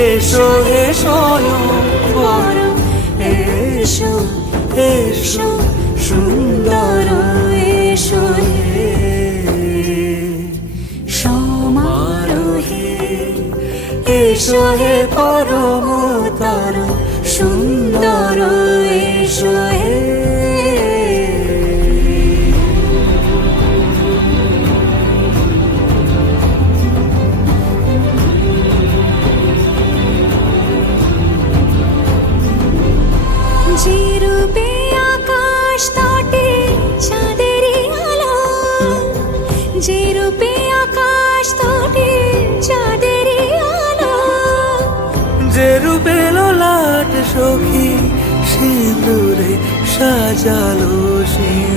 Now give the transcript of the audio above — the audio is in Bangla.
এসো এসো এসো এসো সুন্দর এসো সমারোহে এসো হে পরমতর যে রূপে লাট সখী সিঁদুরে সাজালো সে।